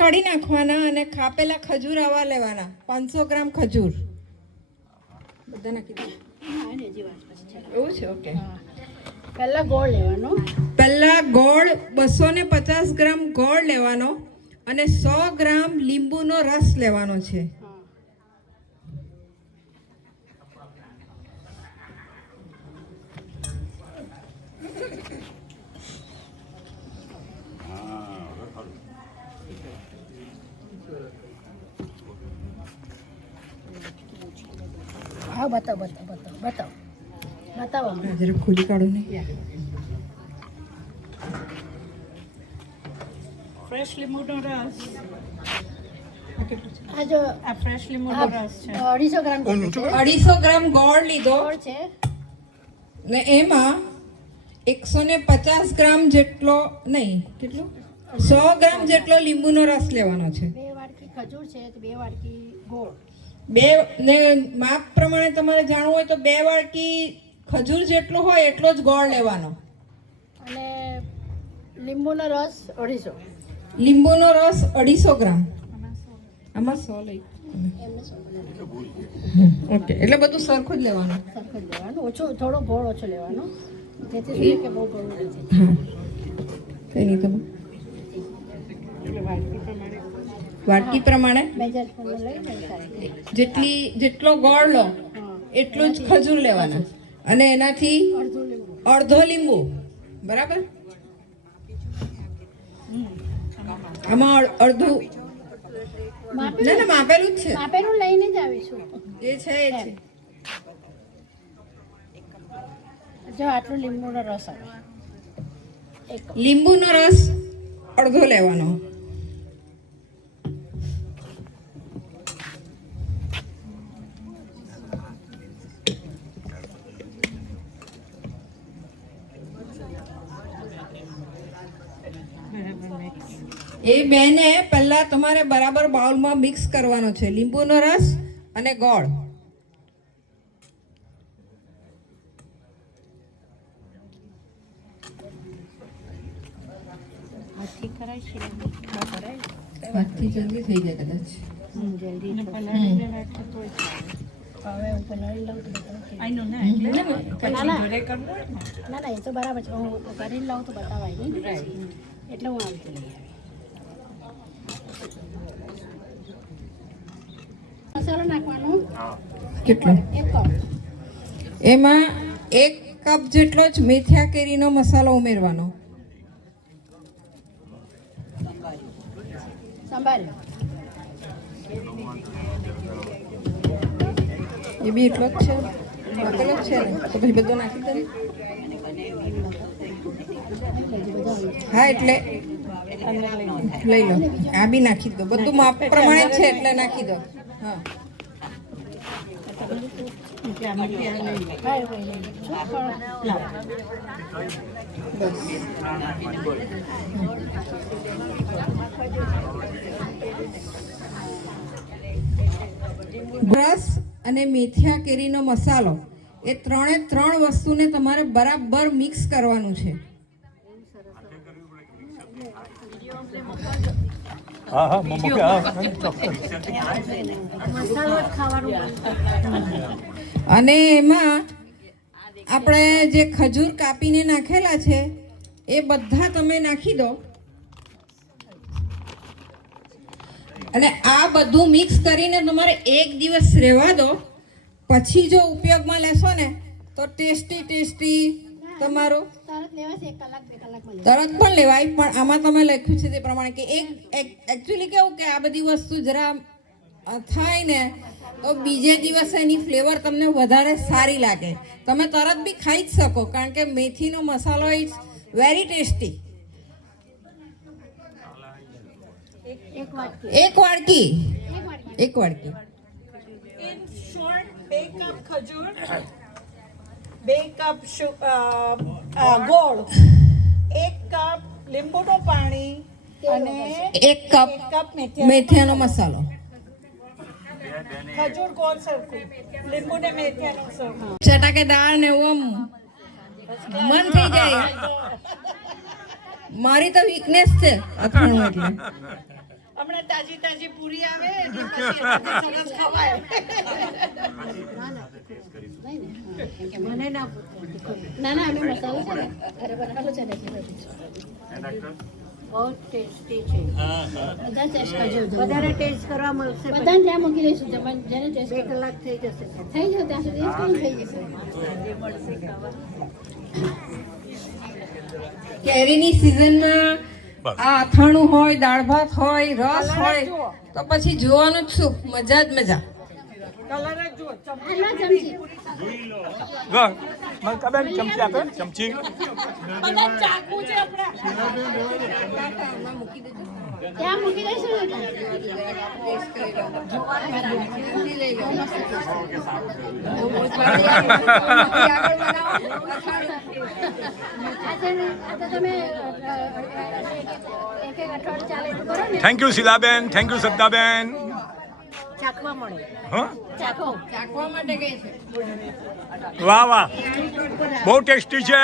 કાઢી નાખવાના અને કાપેલા ખજૂર આવા લેવાના 500 ગ્રામ ખજૂર બધા નાખી દો. એવું છે? ઓકે. પહેલા ગોળ લેવાનો. પહેલા ગોળ 250 ગ્રામ ગોળ લેવાનો અને 100 ગ્રામ લીંબુનો રસ લેવાનો છે. હા બતાવો. જરા ખુલી કાઢો ને. ફ્રેશ લીંબુનો રસ. આ જો આ ફ્રેશ લીંબુનો રસ છે. 250 ગ્રામ 250 ગ્રામ ગોળ લીધો ગોળ છે. ને એમાં 150 ગ્રામ જેટલો નહીં, કેટલો 100 ગ્રામ જેટલો લીંબુનો રસ લેવાનો છે. 2 વાટકી ખજૂર છે તો 2 વાટકી ગોળ. બે ને માપ પ્રમાણે તમારે જાણવું હોય તો 2 વાટકી ખજૂર જેટલો હોય એટલો જ ગોળ લેવાનો. અને લીંબુનો રસ 250. લીંબુનો રસ 250 ગ્રામ. આમાં 100 લઈ. ઓકે, એટલે બધું સરખું જ લેવાનું. સરખું જ લેવાનું. ઓછો થોડો ગોળ ઓછો લેવાનો જેથી શું કે બહુ ગોળ નથી. હા, કઈ નહીં. તમે વાટકી પ્રમાણે મેજરમેન્ટ લઈને જેટલો ગોળ લો એટલું જ ખજૂર લેવાના અને એનાથી અડધો લીંબુ. બરાબર? આમાં અડધું ના માપેલું જ છે. માપેલું લઈને જ આવીશું. જે છે એ છે. જો આટલું લીંબુનો રસ આવે. લીંબુનો રસ અડધો લેવાનો. એ બેને પહેલા તમારે બરાબર બાઉલમાં મિક્સ કરવાનો છે, લીંબુનો રસ અને ગોળ. હાથથી કરાય છે. હાથથી જલ્દી થઈ જાય કદાચ. જલ્દી હવે ઉપર નળી લઉં તો બતાવું. આઈ નો ના એટલે પછી જોડે કરવું હોય ને. ના એ તો બરાબર છે. હું કરીને લઉં તો બતાવાય નહીં એટલે હું આવી રીતે લઈ આવી. મસાલો નાખવાનો કેટલો? 1 કપ. એમાં 1 કપ જેટલો જ મેથીયા કેરીનો મસાલો ઉમેરવાનો. સંભાર એ બી એટલો જ છે, નાખેલો જ છે ને, તો પછી બધું નાખી દે. હા, એટલે લઈ લો. આ બી નાખી દો. બધું માપ પ્રમાણે જ છે એટલે નાખી દો. હા, બસ. રસ અને મેથીયા કેરીનો મસાલો એ 3 વસ્તુને તમારે બરાબર મિક્સ કરવાનું છે. અને એમાં આપણે જે ખજૂર કાપીને નાખેલા છે એ બધા તમે નાખી દો અને આ બધું મિક્સ કરીને તમારે 1 દિવસ રહેવા દો. પછી જો ઉપયોગમાં લેશો ને તો ટેસ્ટી તમારો તરત લેવાશે. 1 કલાક 2 કલાકમાં તરત પણ લેવાય, પણ આમાં તમે લખ્યું છે તે પ્રમાણે કે એકચ્યુઅલી કેવું કે આ બધી વસ્તુ જરા થાય ને તો બીજે દિવસે એની ફ્લેવર તમને વધારે સારી લાગે. તમે તરત બી ખાઈ જ શકો કારણ કે મેથીનો મસાલો ઇટ્સ વેરી ટેસ્ટી. 1 વાટકી. In short, 2 કપ ખજૂર, 2 કપ ગોળ, 1 કપ લીંબુનું પાણી અને 1 કપ મેથીયાનો મસાલો. ખજૂર ગોળ સરખું, લીંબુ ને મેથીયાનું સરખું. ચટાકેદાર ને એવું મન થઈ જાય. મારી તો વીકનેસ છે અથાણું એટલે. તાજી તાજી પૂરી આવે એટલે પછી એનાથી સરસ ખવાય. મને ના ના ના અમે મસાલો છે ને ઘરે બનાવેલો છે ને બહુ ટેસ્ટી છે. બધા ટેસ્ટ કરજો. વધારે ટેસ્ટ કરવા મળશે. બધાને ત્યાં મૂકી દઈશું. જેને ટેસ્ટ 2 કલાક થઈ જશે. થઈ જશે ત્યાં સુધી થઈ જશે. કેરીની સિઝનમાં આ અથાણું હોય, દાળ ભાત હોય, રસ હોય તો પછી જોવાનું જ શું, મજા જ મજા. કલર જ જુઓ ચમચી આટલા ચમચી ચમચી આપે ચમચી બધા ચાકુ છે આપણા. મૂકી દેજો. ત્યાં મૂકી દઈશું ને. ટેસ્ટ કરી લો. લઈ લો. મસ્ત ટેસ્ટ. આગળ બનાવો. અથાણું. આજે ને આ તો તમે એક અઠવાડિયું ચાલે એટલું કરો ને. થેન્ક યુ શીલાબેન, થેન્ક યુ સદ્દાબેન. ચાખવા મળે. હા ચાખો. ચાખવા માટે ગઈ છે. વાહ વાહ, બહુ ટેસ્ટી છે.